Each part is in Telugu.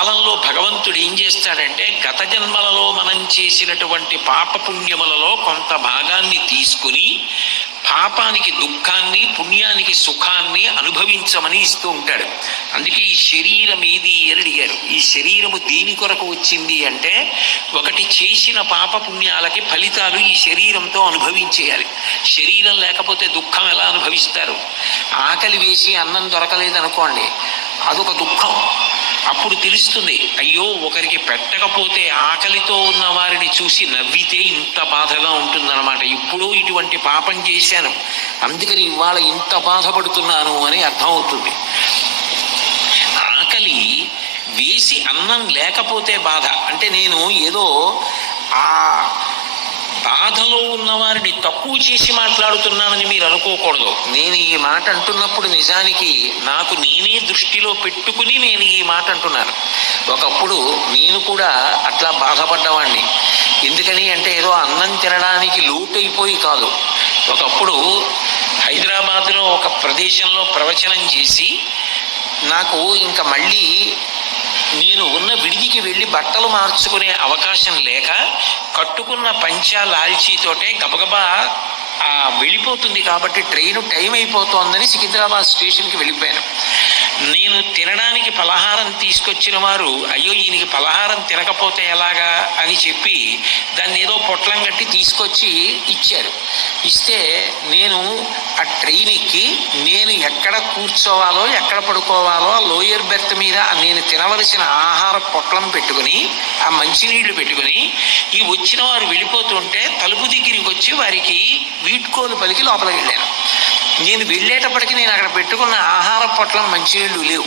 కాలంలో భగవంతుడు ఏం చేస్తాడంటే గత జన్మలలో మనం చేసినటువంటి పాపపుణ్యములలో కొంత భాగాన్ని తీసుకుని పాపానికి దుఃఖాన్ని, పుణ్యానికి సుఖాన్ని అనుభవించమని ఇస్తూ ఉంటాడు. అందుకే ఈ శరీరం ఏది అని అడిగారు. ఈ శరీరము దేని కొరకు వచ్చింది అంటే, ఒకటి చేసిన పాపపుణ్యాలకి ఫలితాలు ఈ శరీరంతో అనుభవించేయాలి. శరీరం లేకపోతే దుఃఖం ఎలా అనుభవిస్తారు? ఆకలి వేసి అన్నం దొరకలేదనుకోండి, అదొక దుఃఖం. అప్పుడు తెలుస్తుంది, అయ్యో ఒకరికి పెట్టకపోతే ఆకలితో ఉన్న వారిని చూసి నవ్వితే ఇంత బాధగా ఉంటుందన్నమాట. ఇప్పుడు ఇటువంటి పాపం చేశాను, అందుకని ఇవాళ ఇంత బాధపడుతున్నాను అని అర్థమవుతుంది. ఆకలి వేసి అన్నం లేకపోతే బాధ అంటే, నేను ఏదో ఆ బాధలో ఉన్న వారిని తక్కువ చేసి మాట్లాడుతున్నానని మీరు అనుకోకూడదు. నేను ఈ మాట అంటున్నప్పుడు నిజానికి నాకు నేనే దృష్టిలో పెట్టుకుని నేను ఈ మాట అంటున్నాను. ఒకప్పుడు నేను కూడా అట్లా బాధపడ్డవాణ్ణి. ఎందుకని అంటే, ఏదో అన్నం తినడానికి లోటైపోయి కాదు. ఒకప్పుడు హైదరాబాద్లో ఒక ప్రదేశంలో ప్రవచనం చేసి నాకు ఇంకా మళ్ళీ నేను ఉన్న విడిదికి వెళ్ళి బట్టలు మార్చుకునే అవకాశం లేక కట్టుకున్న పంచా లాల్చీతోటే గబగబా వెళ్ళిపోతుంది కాబట్టి ట్రైను టైం అయిపోతోందని సికింద్రాబాద్ స్టేషన్కి వెళ్ళిపోయాను. నేను తినడానికి పలహారం తీసుకొచ్చిన వారు, అయ్యో ఈయనకి పలహారం తినకపోతే ఎలాగా అని చెప్పి దాన్ని ఏదో పొట్లం కట్టి తీసుకొచ్చి ఇచ్చారు. ఇస్తే నేను ఆ ట్రైన్ ఎక్కి నేను ఎక్కడ కూర్చోవాలో ఎక్కడ పడుకోవాలో ఆ లోయర్ బెర్త్ మీద నేను తినవలసిన ఆహార పొట్లం పెట్టుకుని ఆ మంచినీళ్లు పెట్టుకుని ఈ వచ్చిన వారు వెళ్ళిపోతుంటే తలుపు దగ్గరికి వచ్చి వారికి వీడ్కోలు పలికి లోపలికి వెళ్ళాను. నేను వెళ్ళేటప్పటికి నేను అక్కడ పెట్టుకున్న ఆహార పొట్లం మంచినీళ్ళు లేవు.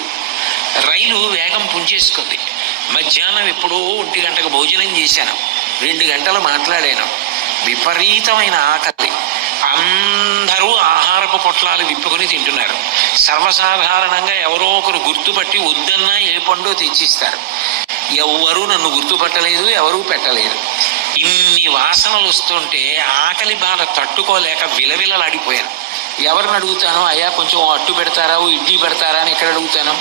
రైలు వేగం పుంజేసుకుంది. మధ్యాహ్నం ఎప్పుడో 1 గంటకు భోజనం చేశాను, 2 గంటలు మాట్లాడాను. విపరీతమైన ఆకలి. అందరూ ఆహారపు పొట్లాలు విప్పుకొని తింటున్నారు. సర్వసాధారణంగా ఎవరో ఒకరు గుర్తుపట్టి వద్దన్నా ఏ పండో తెచ్చిస్తారు. ఎవ్వరూ నన్ను గుర్తుపట్టలేదు, ఎవరూ పెట్టలేదు. ఇన్ని వాసనలు వస్తుంటే ఆకలి బాధ తట్టుకోలేక విలవిలలాడిపోయాను. ఎవరిని అడుగుతాను, అయ్యా కొంచెం అట్టు పెడతారా, ఇడ్లీ పెడతారా అని ఎక్కడ అడుగుతాను?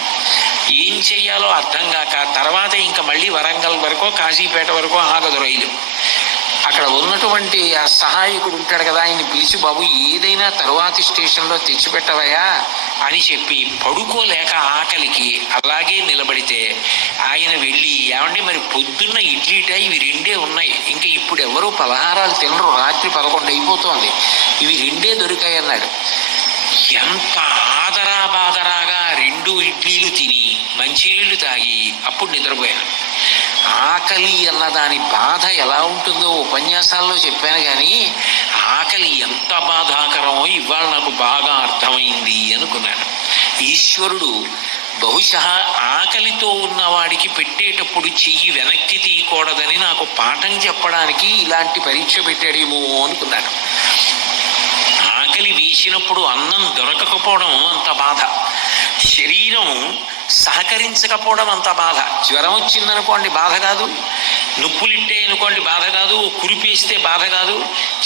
ఏం చెయ్యాలో అర్థం కాక తర్వాత ఇంకా మళ్ళీ వరంగల్ వరకు కాజీపేట వరకు ఆగదు రైలు. అక్కడ ఉన్నటువంటి ఆ సహాయకుడు ఉంటాడు కదా, ఆయన్ని పిలిచి బాబు ఏదైనా తరువాతి స్టేషన్లో తెచ్చిపెట్టవయా అని చెప్పి పడుకోలేక ఆకలికి అలాగే నిలబడితే ఆయన వెళ్ళి, ఏమంటే మరి పొద్దున్న ఇడ్లీట ఇవి 2 ఉన్నాయి, ఇంకా ఇప్పుడు ఎవరూ పలహారాలు తినరు, రాత్రి 11 అయిపోతోంది, ఇవి 2 దొరికాయి అన్నాడు. ఎంత ఆదరాబాదరాగా 2 ఇడ్లీలు తిని మంచినీళ్లు తాగి అప్పుడు నిద్రపోయాను. ఆకలి అన్న దాని బాధ ఎలా ఉంటుందో ఉపన్యాసాల్లో చెప్పాను, కానీ ఆకలి ఎంత బాధాకరమో ఇవాళ నాకు బాగా అర్థమైంది అనుకున్నాను. ఈశ్వరుడు బహుశా ఆకలితో ఉన్నవాడికి పెట్టేటప్పుడు చెయ్యి వెనక్కి తీయకూడదని నాకు పాఠం చెప్పడానికి ఇలాంటి పరీక్ష పెట్టాడేమో అనుకున్నాను. ఆకలి వేసినప్పుడు అన్నం దొరకకపోవడం అంత బాధ, శరీరం సహకరించకపోవడం అంత బాధ. జ్వరం వచ్చిందనుకోండి బాధ కాదు, నొప్పులిట్టే అనుకోండి బాధ కాదు, కురిపేస్తే బాధ కాదు.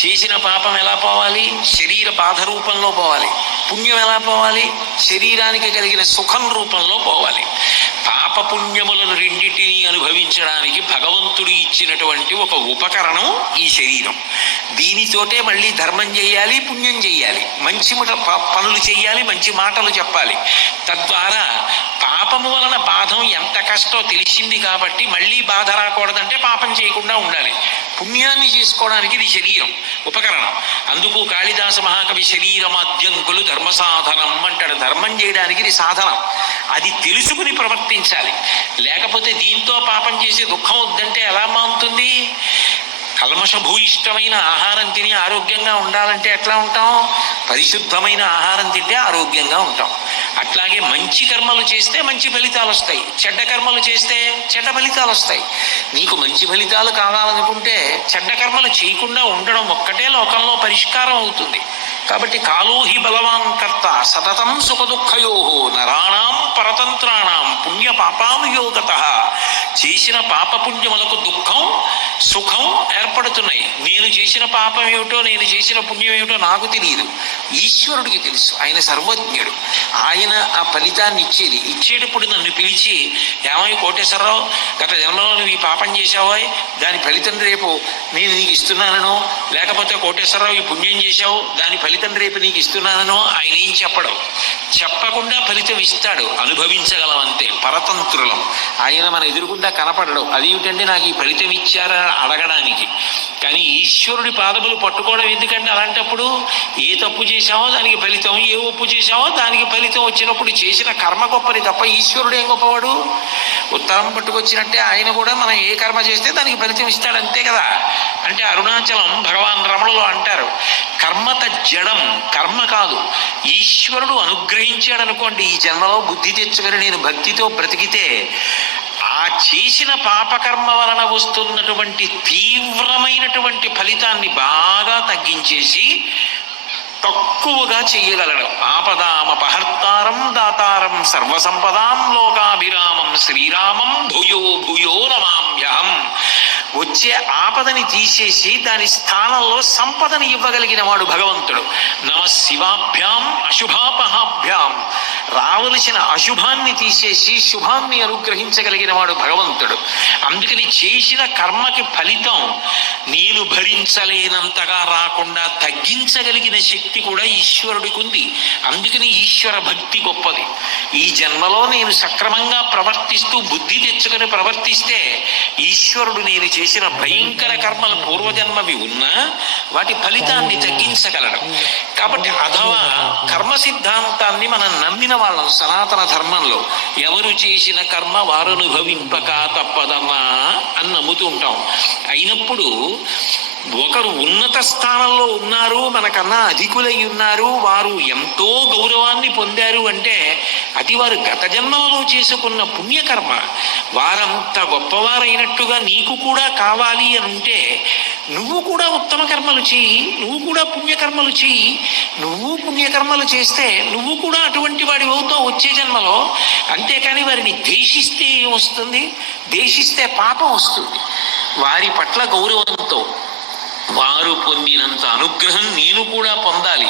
చేసిన పాపం ఎలా పోవాలి? శరీర బాధ రూపంలో పోవాలి. పుణ్యం ఎలా పోవాలి? శరీరానికి కలిగిన సుఖం రూపంలో పోవాలి. పాపపుణ్యములను రెండింటినీ అనుభవించడానికి భగవంతుడు ఇచ్చినటువంటి ఒక ఉపకరణం ఈ శరీరం. దీనితోటే మళ్ళీ ధర్మం చేయాలి, పుణ్యం చేయాలి, మంచి పనులు చేయాలి, మంచి మాటలు చెప్పాలి. తద్వారా పాపము వలన బాధం ఎంత కష్టో తెలిసింది కాబట్టి మళ్ళీ బాధ రాకూడదంటే పాపం చేయకుండా ఉండాలి. పుణ్యాన్ని చేసుకోవడానికి ఇది శరీరం ఉపకరణం. అందుకు కాళిదాస మహాకవి శరీరమాద్యంకులు ధర్మ సాధనం అంటాడు. ధర్మం చేయడానికి ఇది సాధనం. అది తెలుసుకుని ప్రవర్తించాలి. లేకపోతే దీంతో పాపం చేసి దుఃఖం వద్దంటే ఎలా మానుతుంది? కల్మషభూయిష్టమైన ఆహారం తిని ఆరోగ్యంగా ఉండాలంటే ఎట్లా ఉంటాం? పరిశుద్ధమైన ఆహారం తింటే ఆరోగ్యంగా ఉంటాం. అట్లాగే మంచి కర్మలు చేస్తే మంచి ఫలితాలు వస్తాయి, చెడ్డ కర్మలు చేస్తే చెడ్డ ఫలితాలు వస్తాయి. నీకు మంచి ఫలితాలు కావాలనుకుంటే చెడ్డ కర్మలు చేయకుండా ఉండడం ఒక్కటే లోకంలో పరిష్కారం అవుతుంది. కాబట్టి కాలో హి బలవాన్ కర్త సతతం సుఖ దుఃఖయో నరాణం పరతంత్రాణం పుణ్య పాపానుయోగత. చేసిన పాపపుణ్యములకు దుఃఖం సుఖం ఏర్పడుతున్నాయి. నేను చేసిన పాపం ఏమిటో నేను చేసిన పుణ్యం ఏమిటో నాకు తెలియదు, ఈశ్వరుడికి తెలుసు. ఆయన సర్వజ్ఞుడు. ఆయన ఆ ఫలితాన్ని ఇచ్చేటప్పుడు నన్ను పిలిచి, ఏమై కోటేశ్వరరావు, గత జన్మలో నువ్వు ఈ పాపం చేశావో దాని ఫలితం రేపు నేను నీకు ఇస్తున్నానో, లేకపోతే కోటేశ్వరరావు ఈ పుణ్యం చేశావు దాని ఫలితం రేపు నీకు ఇస్తున్నానో ఆయన ఏం చెప్పడం. చెప్పకుండా ఫలితం ఇస్తాడు, అనుభవించగలం అంతే. పరతంత్రులం. ఆయన మన ఎదురుకుండా కనపడడం. అదేమిటంటే నాకు ఈ ఫలితం ఇచ్చారా అడగడానికి. కానీ ఈశ్వరుడి పాదములు పట్టుకోవడం ఎందుకంటే అలాంటప్పుడు ఏ తప్పు చేశామో దానికి ఫలితం, ఏ ఒప్పు చేశామో దానికి ఫలితం వచ్చినప్పుడు చేసిన కర్మ గొప్పది తప్ప ఈశ్వరుడు ఏం గొప్పవాడు. ఉత్తరం పట్టుకొచ్చినట్టే ఆయన కూడా మనం ఏ కర్మ చేస్తే దానికి ఫలితం ఇస్తాడు, అంతే కదా. అంటే అరుణాచలం భగవాన్ రమణులు అంటారు, కర్మత జడం, కర్మ కాదు. ఈశ్వరుడు అనుగ్రహించాడు అనుకోండి, ఈ జన్మలో బుద్ధి తెచ్చుకొని నేను భక్తితో బ్రతికితే ఆ చేసిన పాపకర్మ వలన వస్తున్నటువంటి తీవ్రమైనటువంటి ఫలితాన్ని బాగా తగ్గించేసి తక్కువగా చెయ్యగలడు. ఆపదామపహర్తారం దాతారం సర్వసంపదాం లోకాభిరామం శ్రీరామం భూయో భూయో నమామ్యహం. వచ్చే ఆపదని తీసేసి దాని స్థానంలో సంపదని ఇవ్వగలిగిన వాడు భగవంతుడు. నమ శివాభ్యాం అశుభాపహాభ్యాం. రావలసిన అశుభాన్ని తీసేసి శుభాన్ని అనుగ్రహించగలిగిన వాడు భగవంతుడు. అందుకని చేసిన కర్మకి ఫలితం నేను భరించలేనంతగా రాకుండా తగ్గించగలిగిన శక్తి కూడా ఈశ్వరుడికి ఉంది. అందుకని ఈశ్వర భక్తి గొప్పది. ఈ జన్మలో నేను సక్రమంగా ప్రవర్తిస్తూ బుద్ధి తెచ్చుకొని ప్రవర్తిస్తే ఈశ్వరుడు నేను చేసిన భయంకర కర్మలు పూర్వజన్మవి ఉన్నా వాటి ఫలితాన్ని తగ్గించగలడు. కాబట్టి అథవా కర్మ సిద్ధాంతాన్ని మనం నమ్మిన వాళ్ళం సనాతన ధర్మంలో. ఎవరు చేసిన కర్మ వారు అనుభవింపక తప్పదమ్మా అని నమ్ముతూ ఉంటాం. అయినప్పుడు ఒకరు ఉన్నత స్థానంలో ఉన్నారు, మనకన్నా అధికులై ఉన్నారు, వారు ఎంతో గౌరవాన్ని పొందారు అంటే అది వారు గత జన్మలలో చేసుకున్న పుణ్యకర్మ. వారంత గొప్పవారైనట్టుగా నీకు కూడా కావాలి అని ఉంటే నువ్వు కూడా ఉత్తమ కర్మలు చెయ్యి, నువ్వు కూడా పుణ్యకర్మలు చెయ్యి. నువ్వు పుణ్యకర్మలు చేస్తే నువ్వు కూడా అటువంటి వాడి అవుతావు వచ్చే జన్మలో. అంతేకాని వారిని ద్వేషిస్తే ఏమొస్తుంది? ద్వేషిస్తే పాపం వస్తుంది. వారి పట్ల గౌరవంతో వారు పొందినంత అనుగ్రహం నేను కూడా పొందాలి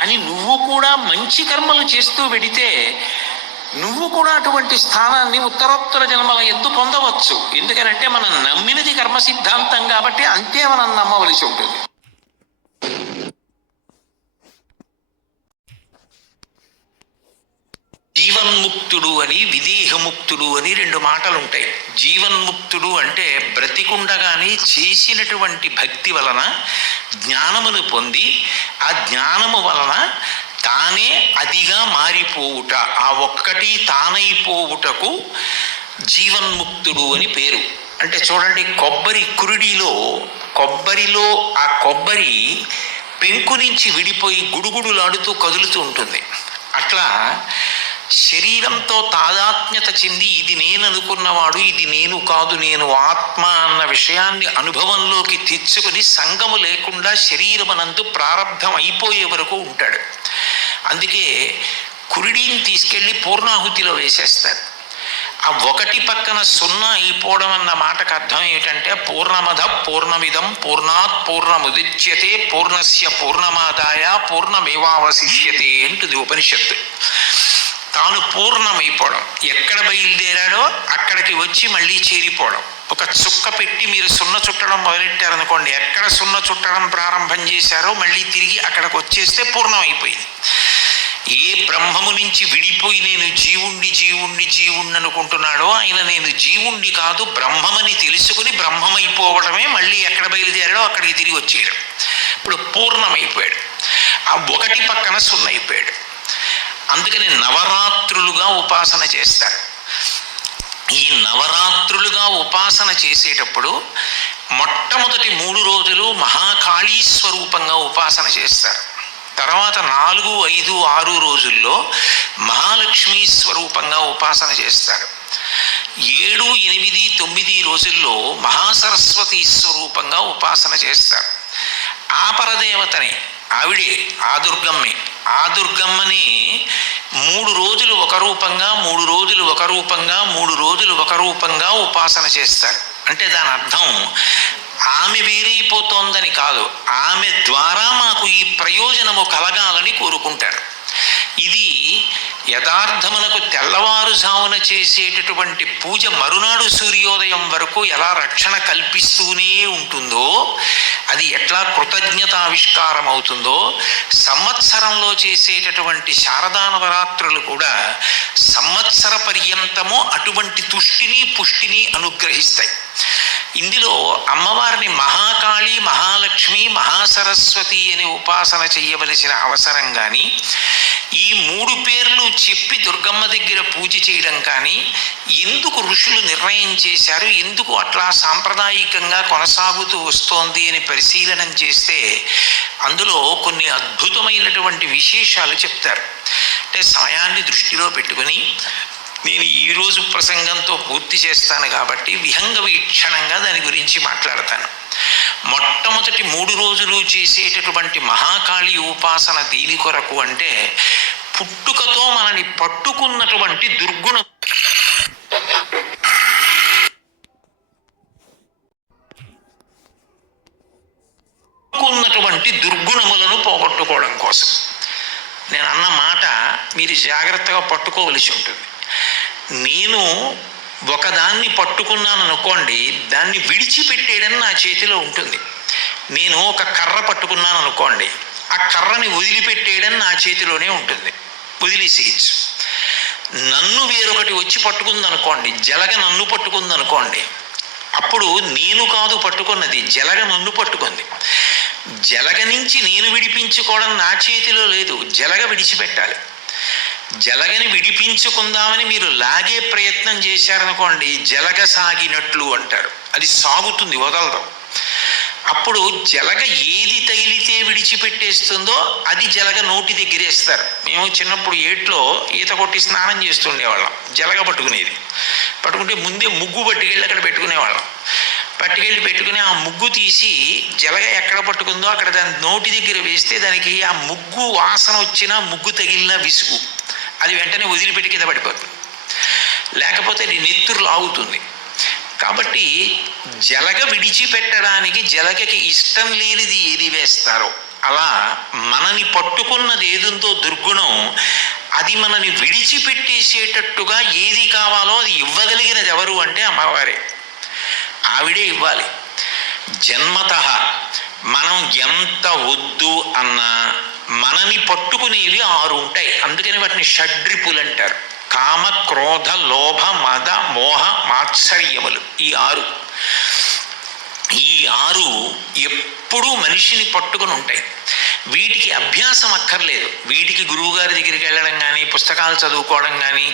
అని నువ్వు కూడా మంచి కర్మలు చేస్తూ వెడితే నువ్వు కూడా అటువంటి స్థానాన్ని ఉత్తరోత్తర జన్మల యందు పొందవచ్చు. ఎందుకనంటే మనం నమ్మినది కర్మ సిద్ధాంతం కాబట్టి అంతే మనం నమ్మవలసి ఉంటుంది. జీవన్ముక్తుడు అని విదేహముక్తుడు అని రెండు మాటలు ఉంటాయి. జీవన్ముక్తుడు అంటే బ్రతికుండగానే చేసినటువంటి భక్తి వలన జ్ఞానమును పొంది ఆ జ్ఞానము వలన తానే అదిగా మారిపోవుట, ఆ ఒక్కటి తానైపోవుటకు జీవన్ముక్తుడు అని పేరు. అంటే చూడండి, కొబ్బరిలో ఆ కొబ్బరి పెంకు నుంచి విడిపోయి గుడుగుడులాడుతూ కదులుతూ ఉంటుంది. అట్లా శరీరంతో తాదాత్మ్యత చెంది ఇది నేను అనుకున్నవాడు ఇది నేను కాదు, నేను ఆత్మ అన్న విషయాన్ని అనుభవంలోకి తెచ్చుకొని సంగము లేకుండా శరీరమనందు ప్రారంధం అయిపోయే వరకు ఉంటాడు. అందుకే కురిడిని తీసుకెళ్ళి పూర్ణాహుతిలో వేసేస్తారు. ఆ ఒకటి పక్కన సున్నా అయిపోవడం అన్న మాటకు అర్థం ఏమిటంటే పూర్ణమద పూర్ణమిదం పూర్ణాత్ పూర్ణముదిచ్యతే పూర్ణస్య పూర్ణమాదాయ పూర్ణమేవావశిష్యతే అంటుంది ఉపనిషత్తు. తాను పూర్ణమైపోవడం, ఎక్కడ బయలుదేరాడో అక్కడికి వచ్చి మళ్ళీ చేరిపోవడం. ఒక చుక్క పెట్టి మీరు సున్న చుట్టడం మొదలెట్టారనుకోండి, ఎక్కడ సున్న చుట్టడం ప్రారంభం చేశారో మళ్ళీ తిరిగి అక్కడికి వచ్చేస్తే పూర్ణం అయిపోయింది. ఏ బ్రహ్మము నుంచి విడిపోయి నేను జీవుణ్ణి అనుకుంటున్నాడో ఆయన నేను జీవుణ్ణి కాదు బ్రహ్మమని తెలుసుకుని బ్రహ్మమైపోవడమే మళ్ళీ ఎక్కడ బయలుదేరాడో అక్కడికి తిరిగి వచ్చేయడం. ఇప్పుడు పూర్ణమైపోయాడు. ఆ ఒకటి పక్కన సున్న అయిపోయాడు. అందుకని నవరాత్రులుగా ఉపాసన చేస్తారు. ఈ నవరాత్రులుగా ఉపాసన చేసేటప్పుడు మొట్టమొదటి 3 రోజులు మహాకాళీ స్వరూపంగా ఉపాసన చేస్తారు. తర్వాత 4, 5, 6 రోజుల్లో మహాలక్ష్మీ స్వరూపంగా ఉపాసన చేస్తారు. 7, 8, 9 రోజుల్లో మహాసరస్వతి స్వరూపంగా ఉపాసన చేస్తారు. ఆ పరదేవతని ఆవిడే ఆ దుర్గమ్మే. ఆ దుర్గమ్మని 3 రోజులు ఒక రూపంగా, 3 రోజులు ఒక రూపంగా, 3 రోజులు ఒక రూపంగా ఉపాసన చేస్తారు. అంటే దాని అర్థం ఆమె వేరైపోతోందని కాదు, ఆమె ద్వారా మాకు ఈ ప్రయోజనము కలగాలని కోరుకుంటారు. ఇది యథార్థమునకు తెల్లవారుజామున చేసేటటువంటి పూజ మరునాడు సూర్యోదయం వరకు ఎలా రక్షణ కల్పిస్తూనే ఉంటుందో, అది ఎట్లా కృతజ్ఞతావిష్కారం అవుతుందో, సంవత్సరంలో చేసేటటువంటి శారదా నవరాత్రులు కూడా సంవత్సర పర్యంతము అటువంటి తుష్టిని పుష్టిని అనుగ్రహిస్తాయి. ఇందులో అమ్మవారిని మహాకాళి, మహాలక్ష్మి, మహాసరస్వతి అని ఉపాసన చేయవలసిన అవసరం కానీ, ఈ 3 పేర్లు చెప్పి దుర్గమ్మ దగ్గర పూజ చేయడం కానీ ఎందుకు ఋషులు నిర్ణయం చేశారు, ఎందుకు అట్లా సాంప్రదాయికంగా కొనసాగుతూ వస్తోంది అని పరిశీలనం చేస్తే అందులో కొన్ని అద్భుతమైనటువంటి విశేషాలు చెప్తారు. అంటే సమయాన్ని దృష్టిలో పెట్టుకుని నేను ఈరోజు ప్రసంగంతో పూర్తి చేస్తాను కాబట్టి విహంగ వీక్షణంగా దాని గురించి మాట్లాడతాను. మొట్టమొదటి 3 రోజులు చేసేటటువంటి మహాకాళి ఉపాసన దీని కొరకు అంటే, పుట్టుకతో మనని పట్టుకున్నటువంటి దుర్గుణములను పోగొట్టుకోవడం కోసం. నేను అన్న మాట మీరు జాగ్రత్తగా పట్టుకోవలసి ఉంటుంది. నేను ఒకదాన్ని పట్టుకున్నాను అనుకోండి, దాన్ని విడిచిపెట్టేయడం నా చేతిలో ఉంటుంది. నేను ఒక కర్ర పట్టుకున్నాను అనుకోండి, ఆ కర్రని వదిలిపెట్టేయడం నా చేతిలోనే ఉంటుంది, వదిలేసేయచ్చు. నన్ను వేరొకటి వచ్చి పట్టుకుంది అనుకోండి, జలగ నన్ను పట్టుకుంది అనుకోండి, అప్పుడు నేను కాదు పట్టుకున్నది, జలగ నన్ను పట్టుకుంది. జలగ నుంచి నేను విడిపించుకోవడం నా చేతిలో లేదు, జలగ విడిచిపెట్టాలి. జలగని విడిపించుకుందామని మీరు లాగే ప్రయత్నం చేశారనుకోండి, జలగ సాగినట్లు అంటారు, అది సాగుతుంది, వదలదు. అప్పుడు జలగ ఏది తగిలితే విడిచిపెట్టేస్తుందో అది జలగ నోటి దగ్గరేస్తారు. మేము చిన్నప్పుడు ఏట్లో ఈత కొట్టి స్నానం చేస్తుండేవాళ్ళం, జలగ పట్టుకునేది. పట్టుకుంటే ముందే ముగ్గు పట్టుకెళ్ళి అక్కడ పెట్టుకునేవాళ్ళం. పెట్టుకుని ఆ ముగ్గు తీసి జలగ ఎక్కడ పట్టుకుందో అక్కడ దాని నోటి దగ్గర వేస్తే దానికి ఆ ముగ్గు వాసన వచ్చినా, ముగ్గు తగిలిన విసుగు, అది వెంటనే వదిలిపెట్టి కింద పడిపోతుంది, లేకపోతే అది నెత్తురు లాగుతుంది. కాబట్టి జలగ విడిచిపెట్టడానికి జలగకి ఇష్టం లేనిది ఏది వేస్తారో, అలా మనని పట్టుకున్నది ఏదుందో దుర్గుణం, అది మనని విడిచిపెట్టేసేటట్టుగా ఏది కావాలో అది ఇవ్వగలిగినది ఎవరు అంటే అమ్మవారే. ఆవిడే ఇవ్వాలి. జన్మతః మనం ఎంత వద్దు అన్నా మనని పట్టుకునేవి 6 ఉంటాయి. అందుకని వాటిని షడ్రిపులు అంటారు. కామ, క్రోధ, లోభ, మద, మోహ, మాత్సర్యములు, ఈ 6. ఈ 6 ఎప్పుడూ మనిషిని పట్టుకుని ఉంటాయి. వీటికి అభ్యాసం అక్కర్లేదు. వీటికి గురువుగారి దగ్గరికి వెళ్ళడం కానీ, పుస్తకాలు చదువుకోవడం కానీ,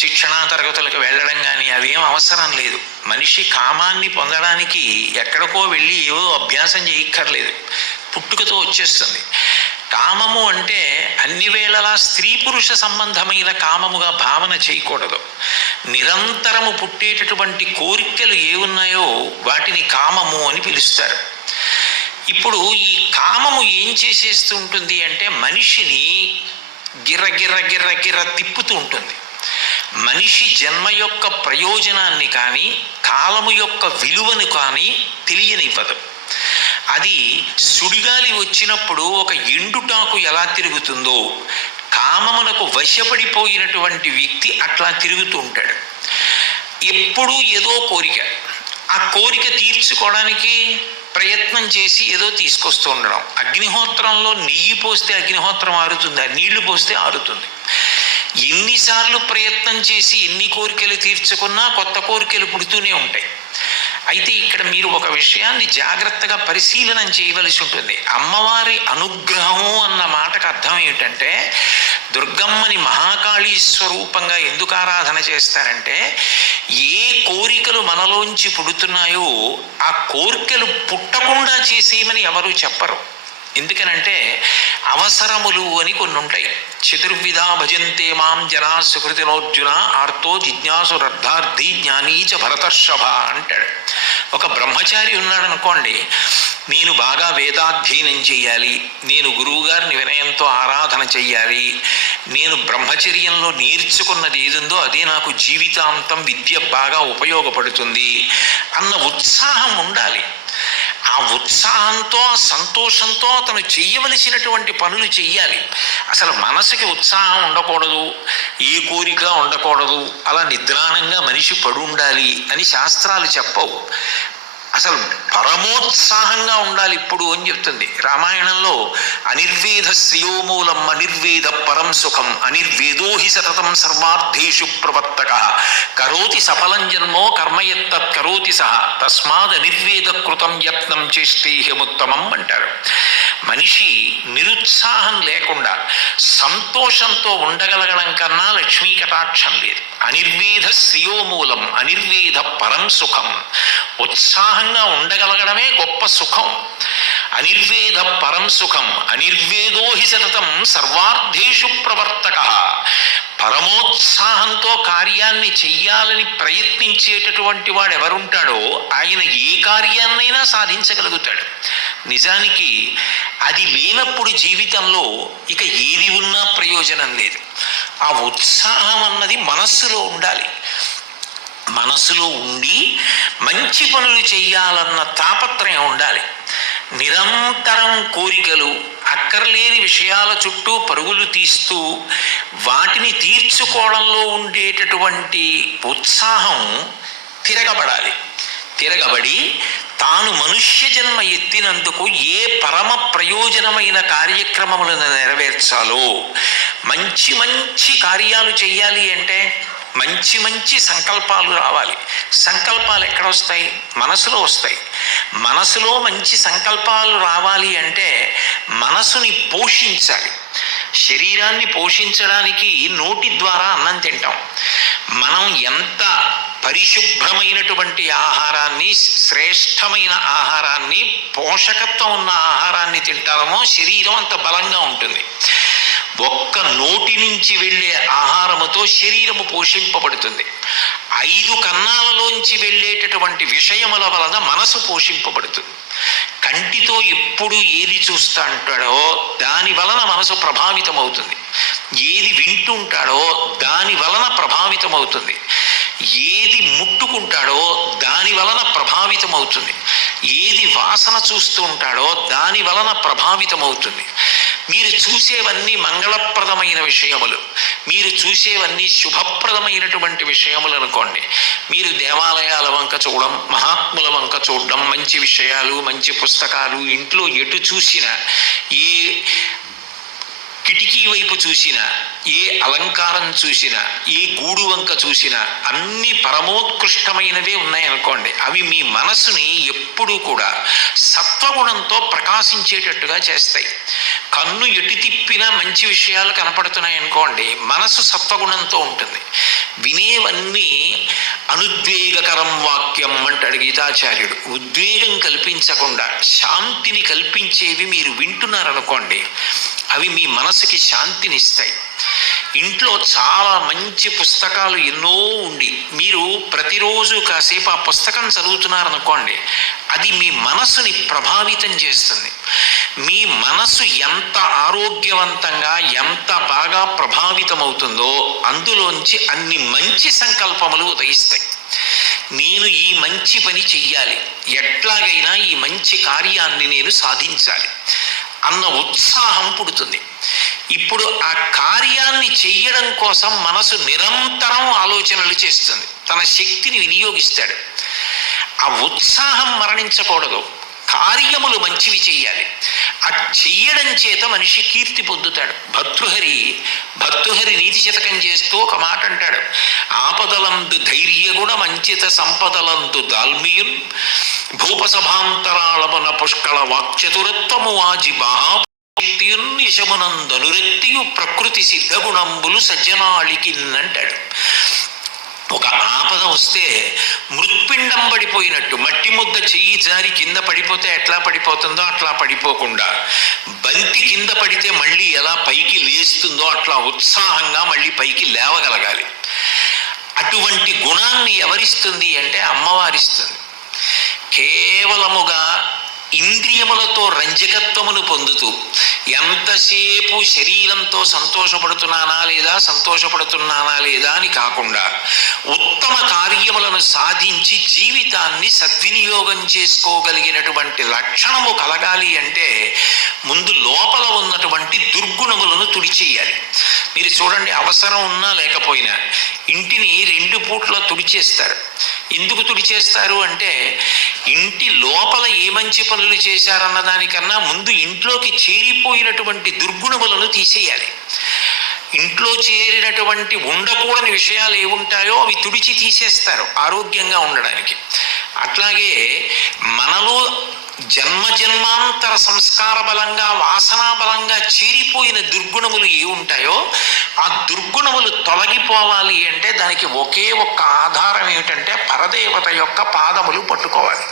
శిక్షణా తరగతులకు వెళ్ళడం కానీ అవేం అవసరం లేదు. మనిషి కామాన్ని పొందడానికి ఎక్కడికో వెళ్ళి ఏవో అభ్యాసం చేయక్కర్లేదు, పుట్టుకతో వచ్చేస్తుంది. కామము అంటే అన్ని వేళలా స్త్రీ పురుష సంబంధమైన కామముగా భావన చేయకూడదు. నిరంతరము పుట్టేటటువంటి కోరికలు ఏ ఉన్నాయో వాటిని కామము అని పిలుస్తారు. ఇప్పుడు ఈ కామము ఏం చేసేస్తూ ఉంటుంది అంటే మనిషిని గిర్ర తిప్పుతూ ఉంటుంది. మనిషి జన్మ యొక్క ప్రయోజనాన్ని కానీ, కాలము యొక్క విలువను కానీ తెలియనివ్వదు. అది సుడిగాలి వచ్చినప్పుడు ఒక ఎండుటాకు ఎలా తిరుగుతుందో, కామమునకు వశపడిపోయినటువంటి వ్యక్తి అట్లా తిరుగుతూ ఉంటాడు. ఎప్పుడూ ఏదో కోరిక, ఆ కోరిక తీర్చుకోవడానికి ప్రయత్నం చేసి ఏదో తీసుకొస్తూ ఉండడం. అగ్నిహోత్రంలో నెయ్యి పోస్తే అగ్నిహోత్రం ఆరుతుంది, నీళ్లు పోస్తే ఆరుతుంది. ఎన్నిసార్లు ప్రయత్నం చేసి ఎన్ని కోరికలు తీర్చుకున్నా కొత్త కోరికలు పుడుతూనే ఉంటాయి. అయితే ఇక్కడ మీరు ఒక విషయాన్ని జాగ్రత్తగా పరిశీలనం చేయవలసి ఉంటుంది. అమ్మవారి అనుగ్రహము అన్న మాటకు అర్థం ఏమిటంటే, దుర్గమ్మని మహాకాళీ స్వరూపంగా ఎందుకు ఆరాధన చేస్తారంటే, ఏ కోరికలు మనలోంచి పుడుతున్నాయో ఆ కోరికలు పుట్టకుండా చేసేయమని ఎవరు చెప్పరు. ఎందుకనంటే అవసరములు అని కొన్ని ఉంటాయి. చతుర్విధా భజంతే మాం జనా సుకృతినోర్జున ఆర్తో జిజ్ఞాసురర్థార్థి జ్ఞానీచ భరతర్షభ అంటాడు. ఒక బ్రహ్మచారి ఉన్నాడు అనుకోండి, నేను బాగా వేదాధ్యయనం చెయ్యాలి, నేను గురువుగారిని వినయంతో ఆరాధన చెయ్యాలి, నేను బ్రహ్మచర్యంలో నేర్చుకున్నది ఏదుందో అదే నాకు జీవితాంతం విద్య బాగా ఉపయోగపడుతుంది అన్న ఉత్సాహం ఉండాలి. ఆ ఉత్సాహంతో సంతోషంతో అతను చెయ్యవలసినటువంటి పనులు చెయ్యాలి. అసలు మనసుకి ఉత్సాహం ఉండకూడదు, ఏ కోరిక ఉండకూడదు, అలా నిద్రాణంగా మనిషి పడుండాలి అని శాస్త్రాలు చెప్పవు. అసలు పరమోత్సాహంగా ఉండాలి ఇప్పుడు అని చెప్తుంది రామాయణంలో. అనిర్వేద శ్రియోమూలం అనిర్వేద పరం సుఖం అనిర్వేదో హి సతతం సర్వార్థేషు ప్రవర్తక కరోతి సఫలం జన్మో కర్మయత్తత్ కరోతి సహ తస్మాద్ అనిర్వేద కృతం యత్నం చేస్తేహముత్తమం అంటారు. మనిషి నిరుత్సాహం లేకుండా సంతోషంతో ఉండగలగడం కన్నా లక్ష్మీ కటాక్షం లేదు. అనిర్వేద శ్రియోమూలం అనిర్వేద పరం సుఖం. ఉత్సాహంగా ఉండగలగడమే గొప్ప సుఖం. అనిర్వేద పరం సుఖం అనిర్వేదో హి సతతం సర్వార్థేషు ప్రవర్తక. పరమోత్సాహంతో కార్యాన్ని చెయ్యాలని ప్రయత్నించేటటువంటి వాడు ఎవరుంటాడో ఆయన ఏ కార్యాన్నైనా సాధించగలుగుతాడు. నిజానికి అది లేనప్పుడు జీవితంలో ఇక ఏది ఉన్నా ప్రయోజనం లేదు. ఆ ఉత్సాహం అన్నది మనస్సులో ఉండాలి. మనసులో ఉండి మంచి పనులు చెయ్యాలన్న తాపత్రయం ఉండాలి. నిరంతరం కోరికలు, అక్కర్లేని విషయాల చుట్టూ పరుగులు తీస్తూ వాటిని తీర్చుకోవడంలో ఉండేటటువంటి ఉత్సాహం తిరగబడాలి. తిరగబడి తాను మనుష్య జన్మ ఎత్తినందుకు ఏ పరమ ప్రయోజనమైన కార్యక్రమములను నెరవేర్చాలో, మంచి మంచి కార్యాలు చెయ్యాలి అంటే మంచి మంచి సంకల్పాలు రావాలి. సంకల్పాలు ఎక్కడ వస్తాయి? మనసులో వస్తాయి. మనసులో మంచి సంకల్పాలు రావాలి అంటే మనసుని పోషించాలి. శరీరాన్ని పోషించడానికి నోటి ద్వారా అన్నం తింటాం. మనం ఎంత పరిశుభ్రమైనటువంటి ఆహారాన్ని, శ్రేష్టమైన ఆహారాన్ని, పోషకత్వం ఉన్న ఆహారాన్ని తింటామో శరీరం అంత బలంగా ఉంటుంది. ఒక్క నోటి నుంచి వెళ్ళే ఆహారముతో శరీరము పోషింపబడుతుంది. 5 కన్నాలలోంచి వెళ్ళేటటువంటి విషయముల వలన మనసు పోషింపబడుతుంది. కంటితో ఎప్పుడు ఏది చూస్తా అంటాడో దాని వలన మనసు ప్రభావితమవుతుంది. ఏది వింటుంటాడో దాని వలన ప్రభావితమవుతుంది. ఏది ముట్టుకుంటాడో దాని వలన ప్రభావితమవుతుంది. ఏది వాసన చూస్తూ ఉంటాడో దాని వలన ప్రభావితమవుతుంది. మీరు చూసేవన్నీ మంగళప్రదమైన విషయములు, మీరు చూసేవన్నీ శుభప్రదమైనటువంటి విషయములు అనుకోండి. మీరు దేవాలయాల వంక చూడడం, మహాత్ముల వంక చూడడం, మంచి విషయాలు, మంచి పుస్తకాలు, ఇంట్లో ఎటు చూసినా, ఏ కిటికీ వైపు చూసినా, ఏ అలంకారం చూసినా, ఏ గూడు వంక చూసినా అన్ని పరమోత్కృష్టమైనవే ఉన్నాయనుకోండి. అవి మీ మనసుని ఎప్పుడూ కూడా సత్వగుణంతో ప్రకాశించేటట్టుగా చేస్తాయి. కన్ను ఎటు తిప్పినా మంచి విషయాలు కనపడుతున్నాయి అనుకోండి, మనసు సత్వగుణంతో ఉంటుంది. వినేవన్నీ అనుద్వేగకరం వాక్యం అంటాడు గీతాచార్యుడు. ఉద్వేగం కల్పించకుండా శాంతిని కల్పించేవి మీరు వింటున్నారనుకోండి, అవి మీ మనసుకి శాంతినిస్తాయి. ఇంట్లో చాలా మంచి పుస్తకాలు ఎన్నో ఉండి మీరు ప్రతిరోజు కాసేపు ఆ పుస్తకం చదువుతున్నారనుకోండి, అది మీ మనసుని ప్రభావితం చేస్తుంది. మీ మనసు ఎంత ఆరోగ్యవంతంగా, ఎంత బాగా ప్రభావితమవుతుందో అందులోంచి అన్ని మంచి సంకల్పములు ఉదయిస్తాయి. నేను ఈ మంచి పని చెయ్యాలి, ఎట్లాగైనా ఈ మంచి కార్యాన్ని నేను సాధించాలి అన్న ఉత్సాహం పుడుతుంది. ఇప్పుడు ఆ కార్యాన్ని చెయ్యడం కోసం మనసు నిరంతరం ఆలోచనలు చేస్తుంది, తన శక్తిని వినియోగిస్తాడు. ఆ ఉత్సాహం మరణించకూడదు. కార్యములు మంచివి చెయ్యాలి. ఆ చెయ్యడం చేత మనిషి కీర్తి పొందుతాడు. భర్తృహరి నీతి శతకం చేస్తూ ఒక మాట అంటాడు: ఆపదలందు ధైర్యగుణ మంచిత సంపదలందు దాల్మియున్ భూపసభాంతరాళమున పుష్కళ వాక్చతురత్వము వాజి మహాయున్ యశమునందనురక్తియు ప్రకృతి సిద్ధగుణంబులు సజ్జనాళికిన్ అంటాడు. ఒక ఆపద వస్తే మృత్పిండం పడిపోయినట్టు, మట్టి ముద్ద చెయ్యి జారి కింద పడిపోతే ఎట్లా పడిపోతుందో అట్లా పడిపోకుండా, బంతి కింద పడితే మళ్ళీ ఎలా పైకి లేస్తుందో అట్లా ఉత్సాహంగా మళ్ళీ పైకి లేవగలగాలి. అటువంటి గుణాన్ని ఎవరిస్తుంది అంటే అమ్మవారిస్తుంది. కేవలముగా ఇంద్రియములతో రంజకత్వమును పొందుతూ ఎంతసేపు శరీరంతో సంతోషపడుతున్నానా లేదా అని కాకుండా ఉత్తమ కార్యములను సాధించి జీవితాన్ని సద్వినియోగం చేసుకోగలిగినటువంటి లక్షణము కలగాలి అంటే ముందు లోపల ఉన్నటువంటి దుర్గుణములను తుడిచేయాలి. మీరు చూడండి, అవసరం ఉన్నా లేకపోయినా ఇంటిని 2 పూట్ల తుడిచేస్తారు. ఎందుకు తుడిచేస్తారు అంటే ఇంటి లోపల ఏ మంచి పనులు చేశారన్న దానికన్నా ముందు ఇంట్లోకి చేరిపోయినటువంటి దుర్గుణములను తీసేయాలి. ఇంట్లో చేరినటువంటి ఉండకూడని విషయాలు ఏముంటాయో అవి తుడిచి తీసేస్తారు ఆరోగ్యంగా ఉండడానికి. అట్లాగే మనలో జన్మాంతర సంస్కార బలంగా వాసనా బలంగా చేరిపోయిన దుర్గుణములు ఏ ఉంటాయో ఆ దుర్గుణములు తొలగిపోవాలి అంటే దానికి ఒకే ఒక్క ఆధారం ఏమిటంటే పరదేవత యొక్క పాదములు పట్టుకోవాలి.